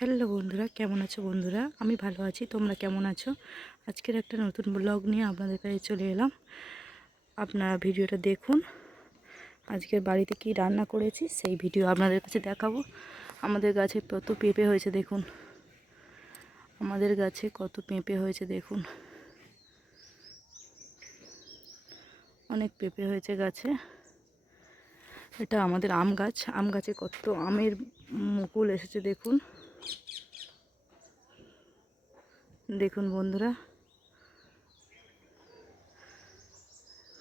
Hello বন্ধুরা, কেমন আছো বন্ধুরা? আমি ভালো আছি, তোমরা কেমন আছো? আজকের একটা নতুন ব্লগ নিয়ে আপনাদের কাছে চলে এলাম। আপনারা ভিডিওটা দেখুন। আজকের বাড়িতে কি রান্না করেছি, সেই ভিডিও আপনাদের কাছে দেখাবো। আমাদের গাছে কত পেঁপে হয়েছে দেখুন। আমাদের গাছে কত পেঁপে হয়েছে দেখুন। অনেক পেঁপে হয়েছে গাছে। এটা আমাদের আম গাছ। আম গাছে কত আমের মুকুল এসেছে দেখুন। দেখুন বন্ধুরা,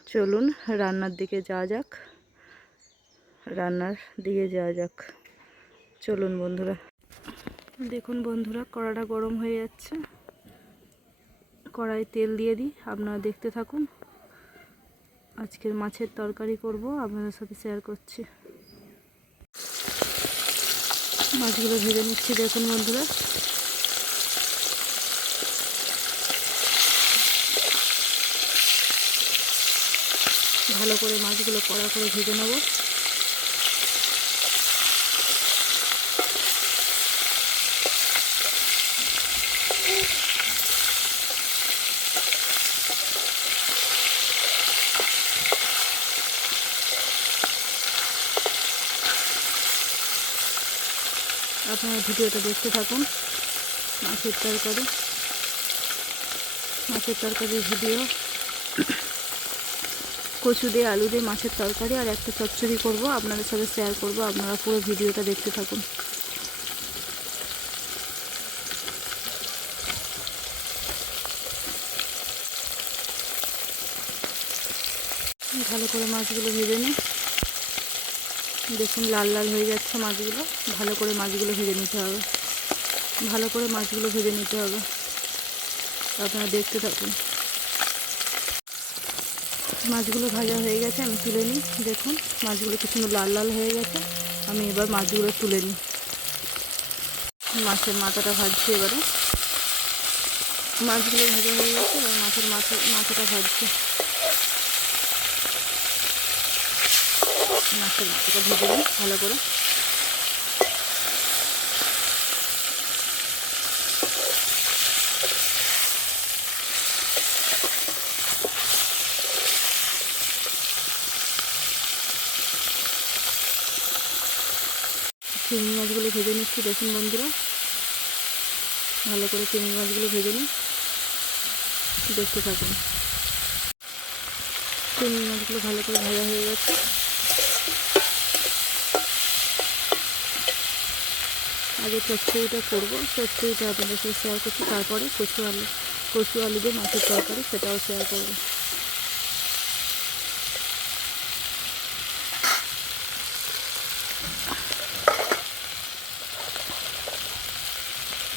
চলুন রান্নার দিকে যাওয়া যাক, রান্নার দিকে যাওয়া যাক। চলুন বন্ধুরা, দেখুন বন্ধুরা, কড়াটা গরম হয়ে যাচ্ছে। কড়াই তেল দিয়ে দিই, আপনারা দেখতে থাকুন। আজকের মাছের তরকারি করব, আপনাদের সাথে শেয়ার করছি। মাছগুলো ভেজে নিচ্ছি দেখুন বন্ধুরা। ভালো করে মাছগুলো কড়া করে ভেজে নেব। আপনারা ভিডিওটা দেখতে থাকুন। মাছের তরকারি। মাছের তরকারির ভিডিও। কচু দিয়ে আলু দিয়ে মাছের তরকারি আর একটা চচ্চড়ি করব। আপনাদের সাথে শেয়ার করব। আপনারা পুরো ভিডিওটা দেখতে থাকুন। ভালো করে মাছগুলো ভেজে নিই। দেখুন লাল লাল হয়ে যাচ্ছে মাছগুলো। ভালো করে মাছগুলো ভেজে নিতে হবে। ভালো করে মাছগুলো ভেজে নিতে হবে। আপনারা দেখতে থাকুন। মাছগুলো ভাজা হয়ে গেছে, আমি তুলে নিই। দেখুন, মাছগুলো কি সুন্দর লাল লাল হয়ে গেছে। আমি এবার মাছগুলো তুলে নিই। মাছের মাথাটা ভাজছি এবারে। মাছগুলো ভাজা হয়ে গেছে, এবার মাছের মাথা মাথাটা ভাজছি। মাছের মাথাটা ভেজে নিই, ভালো করে। চিংড়ি মাছগুলো ভেজে নিচ্ছি, দেখুন বন্ধুরা। ভালো করে চিংড়ি মাছগুলো ভেজে নিই। দেখতে থাকুন। চিংড়ি মাছগুলো ভালো করে ভাজা হয়ে গেছে। আগে চচ্চড়িটা করব। চচ্চড়িটা আপনাদের সাথে শেয়ার করছি। তারপরে কচু আলু কচু আলু দিয়ে মাছের তরকারি, সেটাও শেয়ার করব।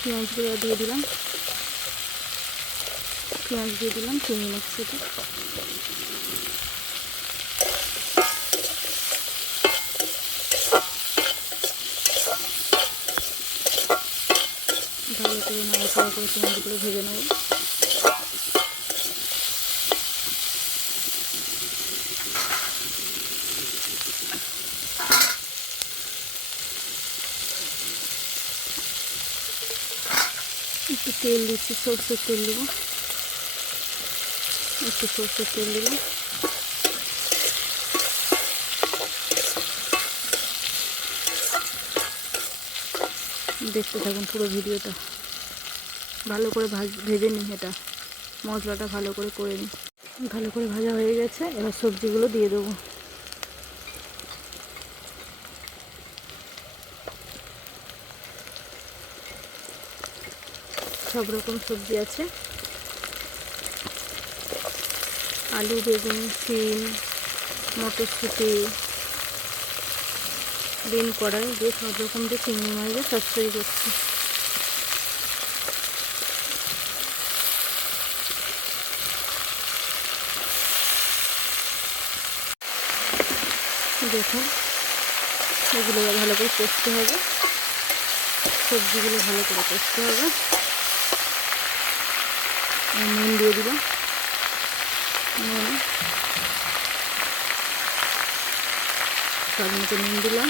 পেঁয়াজগুলো দিয়ে দিলাম। পেঁয়াজ দিয়ে দিলাম, চিংড়ি মাছ সেটা ভালো নাড়াচাড়া করে ভেজে নেব। একটু তেল দিচ্ছি, সরষের তেল দেবো। একটু সরষের তেল দিলাম। দেখতে থাকুন পুরো ভিডিওটা। ভালো করে ভাজ, ভেজে নিই এটা। মশলাটা ভালো করে করে নিই। ভালো করে ভাজা হয়ে গেছে, এবার সবজিগুলো দিয়ে দেবো। সব রকম সবজি আছে। আলু, বেগুন সিম মটরশুঁটি, বিন কড়াই, দিয়ে সব রকম দিয়ে চিংড়ি মাছ দিয়ে চচ্চড়ি করছি। দেখুন। এগুলো ভালো করে কষতে হবে। সবজিগুলো ভালো করে কষতে হবে। নুন দিয়ে দিব নুন। সব মতো নুন দিলাম।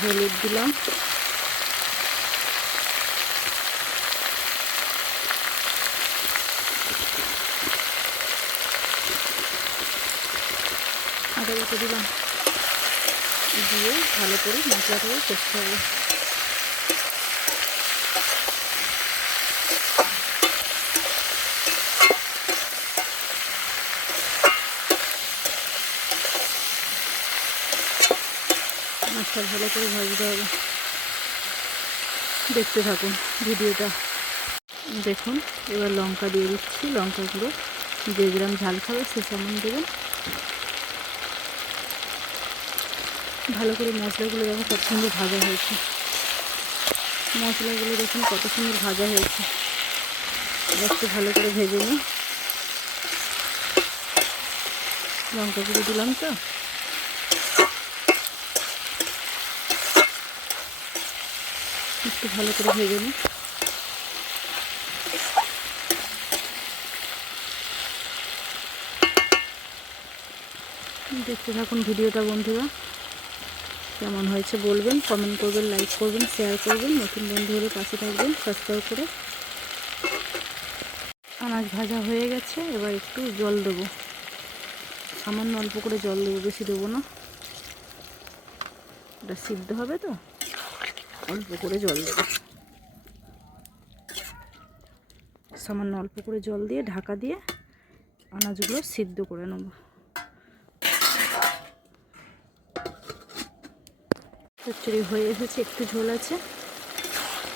হলুদ দিলাম। বাটা দিলাম। দিয়ে ভালো করে মশলাটাকে করতে হবে। মাছটা ভালো করে ভাজতে হবে। দেখতে থাকুন ভিডিওটা। দেখুন, এবার লঙ্কা দিয়ে দিচ্ছি। লঙ্কা গুঁড়ো। যে গ্রাম ঝাল খাবে সে তেমন দেবেন। ভালো করে মশলাগুলো দেখো কত সুন্দর ভাজা হয়েছে। মশলাগুলো দেখুন কত সুন্দর ভাজা হয়েছে। একটু ভালো করে ভেজে নিই। লঙ্কা গুঁড়ো দিলাম তো। একটু ভালো করে ভেজে নিই। দেখতে থাকুন ভিডিওটা, বন্ধুরা। কেমন হয়েছে বলবেন কমেন্ট করবেন লাইক করবেন শেয়ার করবেন, নতুন বন্ধু হলে পাশে থাকবেন সাবস্ক্রাইব করে। আনাজ ভাজা হয়ে গেছে, এবার একটু জল দেবো। সামান্য অল্প করে জল দেবো, বেশি দেবো না। এটা সিদ্ধ হবে তো, অল্প করে জল দেবো। সামান্য অল্প করে জল দিয়ে, ঢাকা দিয়ে আনাজগুলো সিদ্ধ করে নেব। চচ্চড়ি হয়ে এসেছে, একটু ঝোল আছে।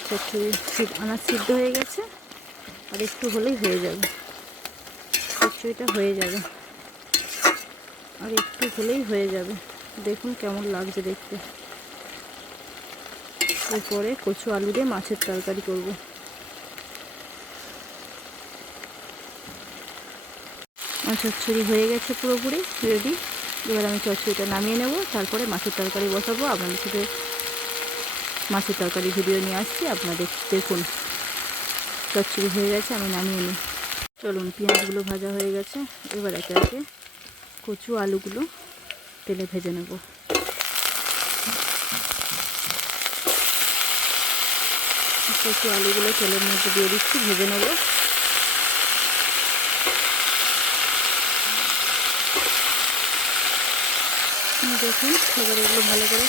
চচ্চড়ি আনাজ সিদ্ধ হয়ে গেছে, আর একটু হলেই হয়ে যাবে। চচ্চড়িটা হয়ে যাবে। আর একটু হলেই হয়ে যাবে। দেখুন কেমন লাগছে দেখতে। এরপরে কচু আলু দিয়ে মাছের তরকারি করব। চচ্চড়ি হয়ে গেছে পুরোপুরি রেডি এবার আমি চচ্চড়িটা নামিয়ে নেব, তারপরে মাছের তরকারি বসাবো। আপনাদের সাথে মাছের তরকারি ভিডিও নিয়ে আসছি, আপনাদের দেখুন। চচ্চড়ি হয়ে গেছে, আমি নামিয়ে নিই। চলুন, পেঁয়াজগুলো ভাজা হয়ে গেছে। এবার একে একে কচু আলুগুলো তেলে ভেজে নেব। কচু আলুগুলো তেলের মধ্যে দিয়ে দিচ্ছি, ভেজে নেব। দেখুন এবার এগুলো ভালো করে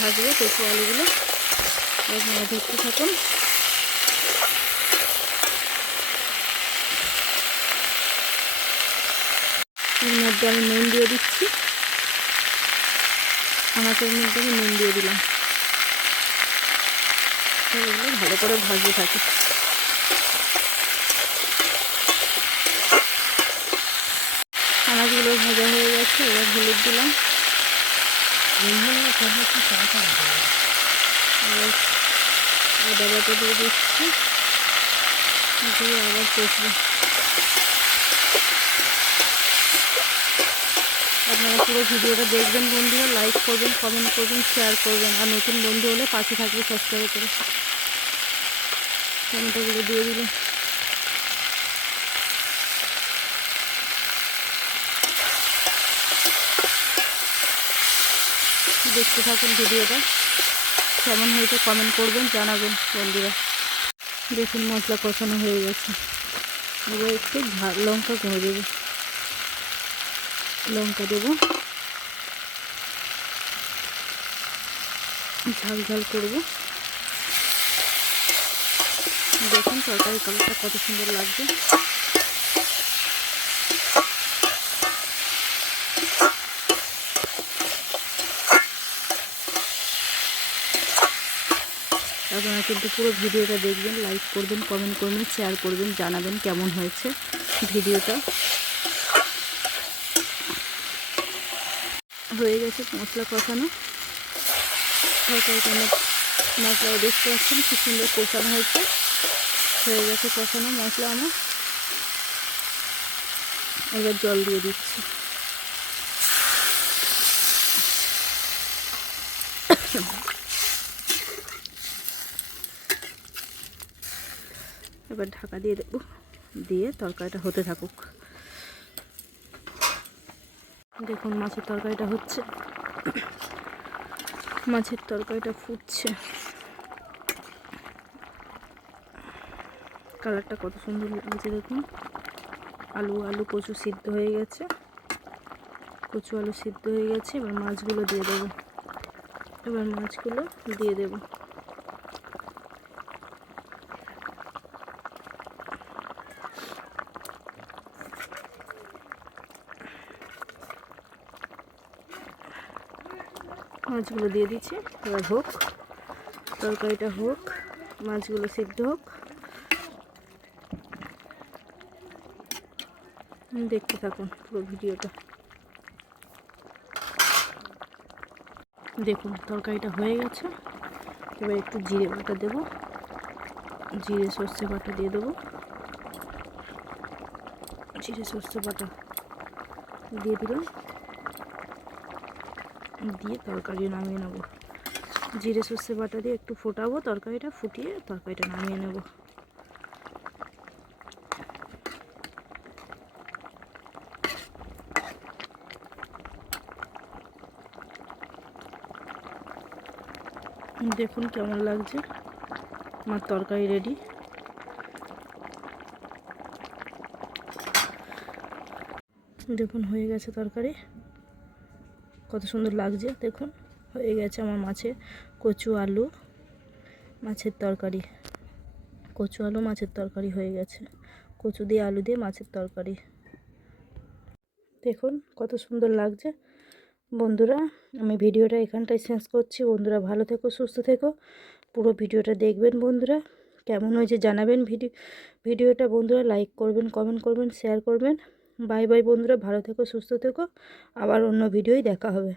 ভাজবে কচু আলুগুলো। আপনারা দেখতে থাকুন। এর মধ্যে আমি নুন দিয়ে দিচ্ছি। আনাচের মধ্যে আমি নুন দিয়ে দিলাম। এবার এগুলো ভালো করে ভাজতে থাকি। আনাজগুলো ভাজা হয়ে গেছে, এবার হলুদ দিলাম। এবার আদা বাটা দিয়ে দিচ্ছি দিয়ে আবার কষবো আপনারা পুরো ভিডিওটা দেখবেন বন্ধুরা লাইক করবেন কমেন্ট করবেন শেয়ার করবেন, আর নতুন বন্ধু হলে পাশে থাকবে সাবস্ক্রাইব করে। টমেটোগুলো দিয়ে দিলে দেখতে থাকুন ভিডিওটা। কেমন হয়েছে কমেন্ট করবেন, জানাবেন বন্ধুরা। দেখুন মশলা কষানো হয়ে গেছে। এবার একটু লঙ্কা গুঁড়ো দেবো। লঙ্কা দেবো। ঝাল ঝাল করব। দেখুন তরকারি কালারটা কত সুন্দর লাগছে। আপনারা কিন্তু পুরো ভিডিওটা দেখবেন লাইক করবেন কমেন্ট করবেন শেয়ার করবেন, জানাবেন কেমন হয়েছে ভিডিওটা। হয়ে গেছে মশলা কষানো। মশলা দেখতে পাচ্ছেন, কি সুন্দর কষানো হয়েছে। হয়ে গেছে কষানো মশলা আমার। এবার জল দিয়ে দিচ্ছি। এবার ঢাকা দিয়ে দেবো। দিয়ে তরকারিটা হতে থাকুক। দেখুন মাছের তরকারিটা হচ্ছে। মাছের তরকারিটা ফুটছে। কালারটা কত সুন্দর লাগছে দেখুন। আলু আলু কচু সিদ্ধ হয়ে গেছে। কচু, আলু সিদ্ধ হয়ে গেছে। এবার মাছগুলো দিয়ে দেবো। এবার মাছগুলো দিয়ে দেবো। মাছগুলো দিয়ে দিচ্ছি। এবার হোক, তরকারিটা হোক, মাছগুলো সিদ্ধ হোক। দেখতে থাকুন পুরো ভিডিওটা। দেখুন, তরকারিটা হয়ে গেছে। এবার একটু জিরে বাটা দেবো। জিরে সর্ষে বাটা দিয়ে দেবো। জিরে সর্ষে বাটা দিয়ে দিলাম। দিয়ে তরকারি নামিয়ে নেব। জিরে সর্ষে বাটা দিয়ে একটু ফোটাবো, তরকারিটা ফুটিয়ে তরকারিটা নামিয়ে নেব। দেখুন কেমন লাগছে, আমার তরকারি রেডি। দেখুন হয়ে গেছে তরকারি। কত সুন্দর লাগছে, দেখুন। হয়ে গেছে আমার মাছের কচু আলু, মাছের তরকারি। কচু আলু, মাছের তরকারি হয়ে গেছে। কচু দিয়ে আলু দিয়ে মাছের তরকারি। দেখুন কত সুন্দর লাগছে। বন্ধুরা, আমি ভিডিওটা এখানটায় শেষ করছি। বন্ধুরা, ভালো থেকো, সুস্থ থেকো। পুরো ভিডিওটা দেখবেন বন্ধুরা। কেমন হয়েছে জানাবেন ভিডিও ভিডিওটা বন্ধুরা লাইক করবেন কমেন্ট করবেন শেয়ার করবেন। বাই বাই বন্ধুরা ভালো থেকো সুস্থ থেকো। আবার অন্য ভিডিওই দেখা হবে।